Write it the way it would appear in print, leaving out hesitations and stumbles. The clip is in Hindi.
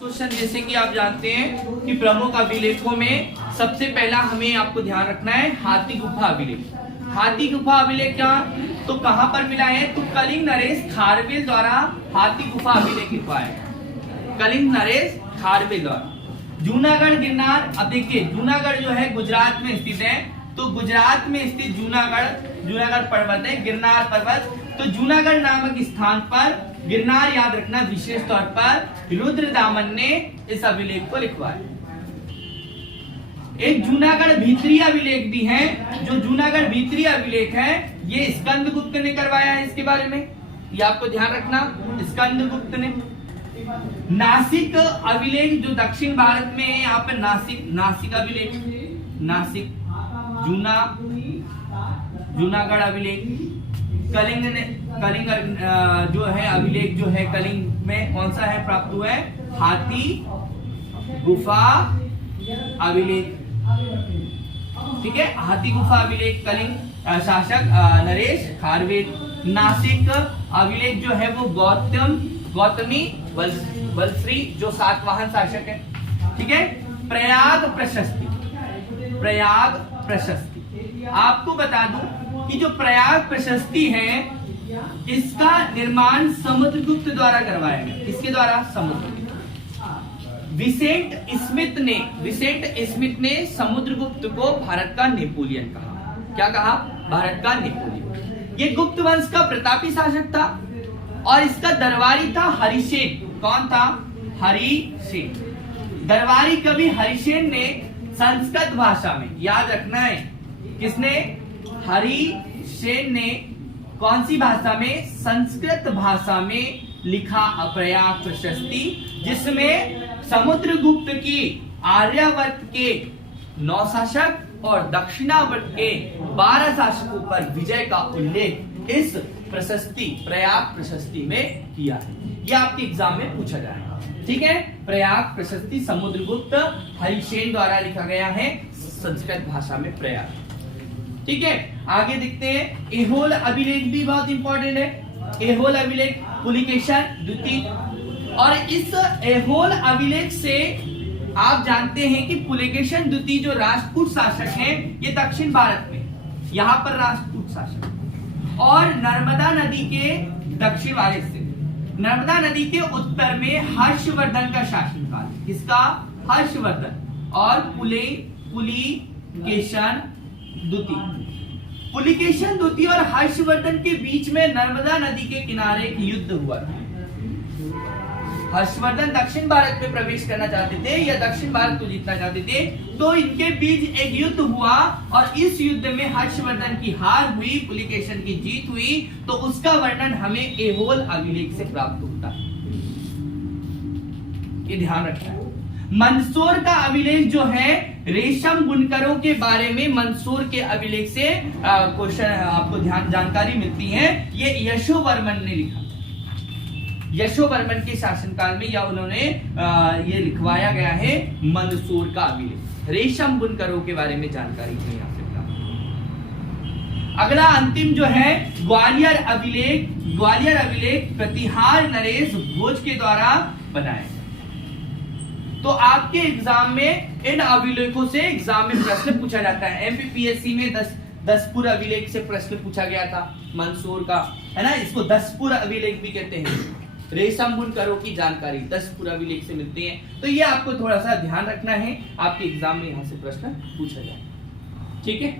क्वेश्चन जैसे कि आप जानते हैं कि प्रमुख अभिलेखों में सबसे पहला हमें आपको ध्यान रखना है हाथी गुफा अभिलेख। हाथी गुफा अभिलेख क्या तो कहां पर मिला है तो कलिंग नरेश खारवेल द्वारा हाथी गुफा अभिलेख लिखवाया है। कलिंग नरेश खारवेल द्वारा जूनागढ़ गिरनार। अब देखिए जूनागढ़ जो है गुजरात में स्थित है, तो गुजरात में स्थित जूनागढ़ पर्वत है, गिरनार पर्वत। तो जूनागढ़ नामक स्थान पर गिरनार याद रखना विशेष तौर पर रुद्रदामन ने इस अभिलेख को लिखवाया। एक जूनागढ़ भीतरी अभिलेख भी है। जो जूनागढ़ भीतरी अभिलेख है ये स्कंदगुप्त ने करवाया है। इसके बारे में ये आपको ध्यान रखना, स्कंदगुप्त ने। नासिक अभिलेख जो दक्षिण भारत में है, यहाँ पे नासिक अभिलेख, नासिक जूनागढ़ अभिलेख। कलिंग जो है अभिलेख जो है कलिंग में कौन सा है प्राप्त हुआ है हाथी गुफा अभिलेख। ठीक है, हाथी गुफा अभिलेख कलिंग शासक नरेश खारवेल। नासिक अभिलेख जो है वो गौतमी बलश्री जो सातवाहन शासक है। ठीक है, प्रयाग प्रशस्ति आपको बता दूं कि जो प्रयाग प्रशस्ति है इसका निर्माण समुद्रगुप्त द्वारा करवाया गया। किसके द्वारा? समुद्रगुप्त। विसेंट स्मिथ ने समुद्रगुप्त को भारत का नेपोलियन कहा। क्या कहा? भारत का नेपोलियन। ये गुप्त वंश का प्रतापी शासक था और इसका दरबारी था हरिसेन। कौन था? हरिसेन। दरबारी कवि हरिसेन ने संस्कृत भाषा में, याद रखना है, किसने? हरिसेन ने कौन सी भाषा में? संस्कृत भाषा में लिखा अप्रयाग प्रशस्ति, जिसमें समुद्रगुप्त की आर्यावर्त के 9 शासक और दक्षिणावर्त के 12 शासकों पर विजय का उल्लेख इस प्रशस्ति प्रयाग प्रशस्ति में किया है। यह आपके एग्जाम में पूछा जाएगा। ठीक है, प्रयाग प्रशस्ति समुद्रगुप्त हरिसेन द्वारा लिखा गया है संस्कृत भाषा में प्रयाग। ठीक है, आगे देखते हैं। एहोल अभिलेख भी बहुत इंपॉर्टेंट है। एहोल अभिलेख पुलिकेशन द्वितीय, और इस एहोल अभिलेख से आप जानते हैं कि पुलिकेशन द्वितीय जो राजपूत शासक हैं ये दक्षिण भारत में, यहां पर राजपूत शासक, और नर्मदा नदी के दक्षिण वाले से, नर्मदा नदी के उत्तर में हर्षवर्धन का शासनकाल। किसका? हर्षवर्धन। और पुलिकेशन द्वितीय और हर्षवर्धन के बीच में नर्मदा नदी के किनारे एक युद्ध हुआ था। हर्षवर्धन दक्षिण भारत में प्रवेश करना चाहते थे या दक्षिण भारत को जीतना चाहते थे, तो इनके बीच एक युद्ध हुआ और इस युद्ध में हर्षवर्धन की हार हुई, पुलिकेशन की जीत हुई। तो उसका वर्णन हमें एहोल अभिलेख से प्राप्त होता है, ये ध्यान रखना है। मंदसौर का अभिलेख जो है रेशम बुनकरों के बारे में, मंदसौर के अभिलेख से क्वेश्चन आपको जानकारी मिलती है। ये यशोवर्मन ने लिखा, यशोवर्मन के शासनकाल में, या उन्होंने ये लिखवाया गया है मंदसौर का अभिलेख। रेशम बुनकरों के बारे में जानकारी है यहाँ से प्राप्त। अगला अंतिम जो है ग्वालियर अभिलेख प्रतिहार नरेश भोज के द्वारा बनाया। तो आपके एग्जाम में इन अभिलेखों से एग्जाम में प्रश्न पूछा जाता है। एमपीपीएससी में 10 अभिलेख से प्रश्न पूछा गया था मंदसौर का, है ना। इसको 10 अभिलेख भी कहते हैं। रेशम बुनकरों की जानकारी 10 अभिलेख से मिलती है। तो ये आपको थोड़ा सा ध्यान रखना है, आपके एग्जाम में यहाँ से प्रश्न पूछा जाए। ठीक है।